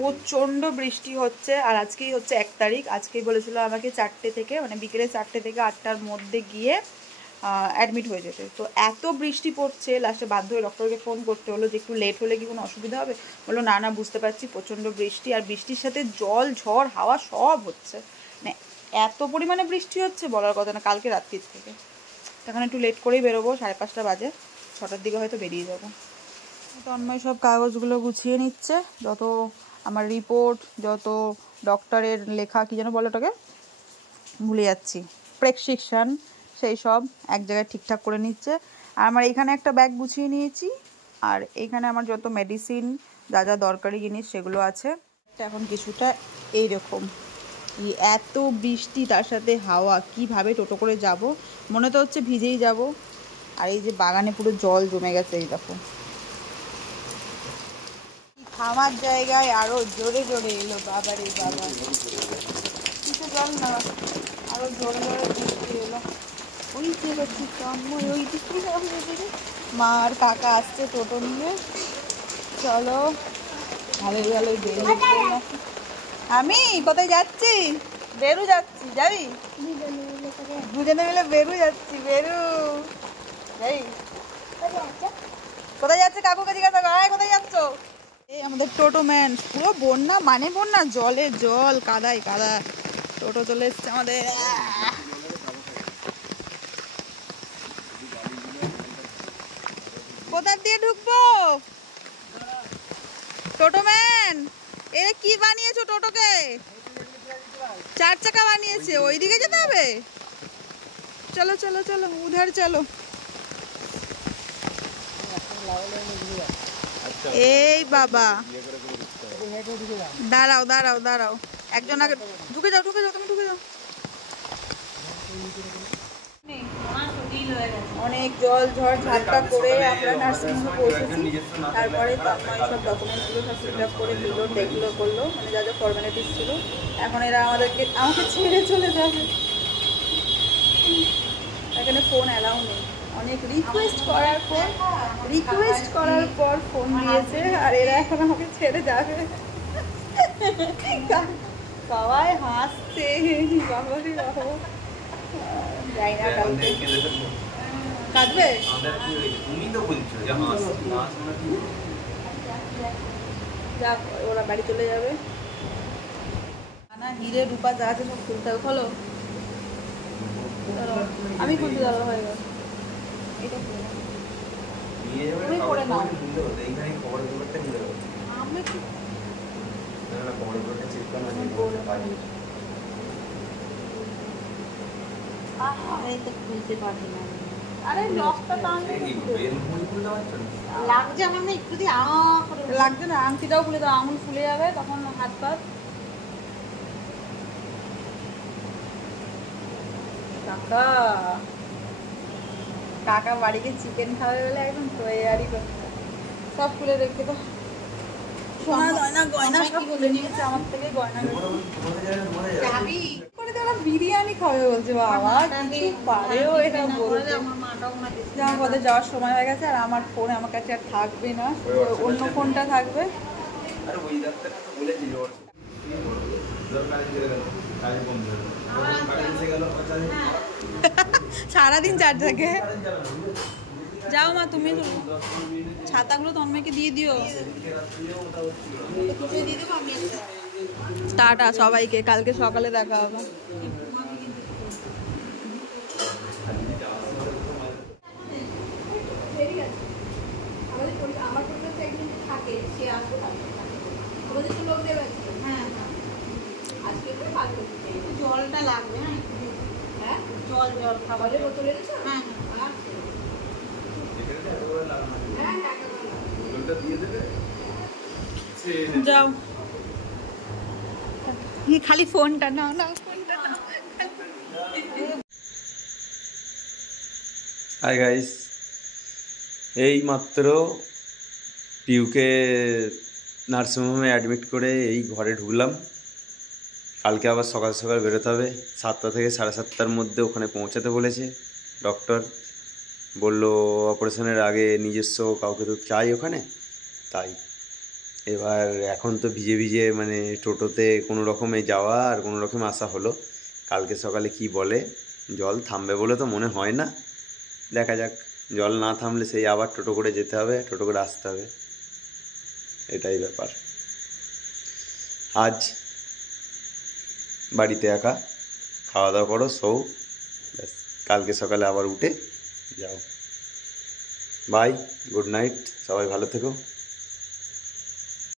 প্রচণ্ড বৃষ্টি হচ্ছে। আর আজকেই হচ্ছে 1 তারিখ। আজকেই বলেছিল আমাকে 4টে থেকে, মানে বিকেলে 4টে থেকে 8টার মধ্যে গিয়ে অ্যাডমিট হয়ে যেতে। তো এত বৃষ্টি পড়ছে, লাস্টে বাধ্য হয়ে ডক্টরকে ফোন করতে হলো যে একটু লেট হলে কি কোনো অসুবিধা হবে। বললো না না, বুঝতে পারছি প্রচণ্ড বৃষ্টি, আর বৃষ্টির সাথে জল, ঝড়, হাওয়া সব হচ্ছে। মানে এত পরিমাণে বৃষ্টি হচ্ছে বলার কথা না, কালকে রাত্রির থেকে। তখন একটু লেট করেই বেরোবো, 5:30 বাজে, 6টার দিকে হয়তো বেরিয়ে যাবো। তন্ময় সব কাগজগুলো গুছিয়ে নিচ্ছে, যত আমার রিপোর্ট, যত ডক্টরের লেখা, কী যেন বলো ওটাকে, ভুলে যাচ্ছি, প্রেসক্রিপশন, সেই সব এক জায়গায় ঠিকঠাক করে নিচ্ছে। আর আমার এখানে একটা ব্যাগ গুছিয়ে নিয়েছি, আর এইখানে আমার যত মেডিসিন, যা যা দরকারি জিনিস সেগুলো আছে। এখন কিছুটা এইরকম, এত বৃষ্টি তার সাথে হাওয়া, কিভাবে টোটো করে যাব, মনে তো হচ্ছে ভিজেই যাব। আর এই যে বাগানে পুরো জল জমে গেছে, এই দেখো। থামার জায়গায় আরো জোরে জোরে এলো, বাবারে বাবা, কিছু জল না, আরো জোরে জোরে বৃষ্টি এলো। ওই যে হচ্ছে তন্ময়, ওই দিকে ওইদিকে মা আর কাকা আসছে টোটো নিয়ে। চলো ভালোই ভালোই বেরু। আমি কোথায় যাচ্ছি? বেরু যাচ্ছি, যাবি? দুজনে মিলে বেরু যাচ্ছি, বেরু যাই। কোথায় যাচ্ছে কাকুকে জিজ্ঞাসা কর, কোথায় যাচ্ছ? এই আমাদের টোটো ম্যান, পুরো বন্যা মানে বন্যা, জলে জল, কাদায় কাদা। টোটো চলে এসছে আমাদের। কোথা দিয়ে ঢুকবো? টোটো ম্যান, এরা কি বানিয়েছো টোটোকে? 4 চাকা বানিয়েছে, ওইদিকে যেতে হবে। চলো চলো চলো, উধার চলো। এই বাবা, দাঁড়াও দাঁড়াও দাঁড়াও, একজন আগে ঢুকে যাও, ঢুকে যাও, তুমি ঢুকে যাও। অনেক জল ঝড় ঝাপটা করে আমরা নার্সিংহোমে পৌঁছেছি। তারপরে তন্ময় সব ডকুমেন্টসগুলো সব ফিল আপ করে দিল, দেখলো, করলো, মানে যা যা ফর্মালিটিস ছিল। এখন এরা আমাকে ছেড়ে চলে যাবে। এখানে ফোন অ্যালাউ নেই। অনেক রিকোয়েস্ট করার পর ফোন দিয়েছে, আর এরা এখন আমাকে ছেড়ে যাবে। সবাই হাসছে, বাবারে বাবা, যাই না কালকে। কাঁদবে? যাক, ওরা বাড়ি চলে যাবে। না, হিরে রূপা যা আছে সব খুলতে হবে। খোলো, আমি খুলতে যাবো, হয়ে গেল। এটা তুমি করে নাও। আমি খুলতে পারবি না। আরে লকটা লাগছে আমার না, একটু দিয়ে লাগছে না। আংটিটাও খুলে দাও, আঙুল ফুলে যাবে তখন, হাত পা। কাকা কাকা বাড়িতে চিকেন খাবে বলে একদম তৈরি করছে। সব খুলে রেখে তো, সোনা গয়না গয়না সব খুলে নিয়েছে আমার থেকে, গয়না করে তো। ওরা বিরিয়ানি খাবে বলছে, বাবা কিছু পারেও এটা বলছে। আমাদের যাওয়ার সময় হয়ে গেছে, আর আমার ফোন আমার কাছে আর থাকবে না, অন্য ফোনটা থাকবে। সারাদিন চার্জ থাকে। যাও মা, তুমি ছাতাগুলো তন্ময়কে দিয়ে দিও। টাটা সবাইকে, কালকে সকালে দেখা হবে। জলটা লাগবে, হ্যাঁ, জল জল খাবারের বোতল এনেছো? হ্যাঁ হ্যাঁ, যাও। খালি ফোনটা নাও, নাও ফোনটা নাও। হাই গাইস, এই মাত্র পিউকে নার্সিংহোমে অ্যাডমিট করে এই ঘরে ঢুকলাম। কালকে আবার সকাল সকাল বেরোতে হবে, 7টা থেকে 7:30টার মধ্যে ওখানে পৌঁছাতে বলেছে ডক্টর। বলল অপারেশনের আগে নিজস্ব কাউকে তো চাই ওখানে, তাই এবার এখন তো ভিজে ভিজে মানে টোটোতে কোনো রকমে যাওয়া আর কোনো রকম আসা হলো। কালকে সকালে কি বলে, জল থামবে বলে তো মনে হয় না, দেখা যাক। জল না থামলে সেই আবার টোটো করে যেতে হবে, টোটো করে আসতে হবে, এটাই ব্যাপার। আজ বাড়িতে একা, খাওয়া দাওয়া করো, শোও, ব্যাস, কালকে সকালে আবার উঠে যাও। বাই, গুড নাইট, সবাই ভালো থেকো।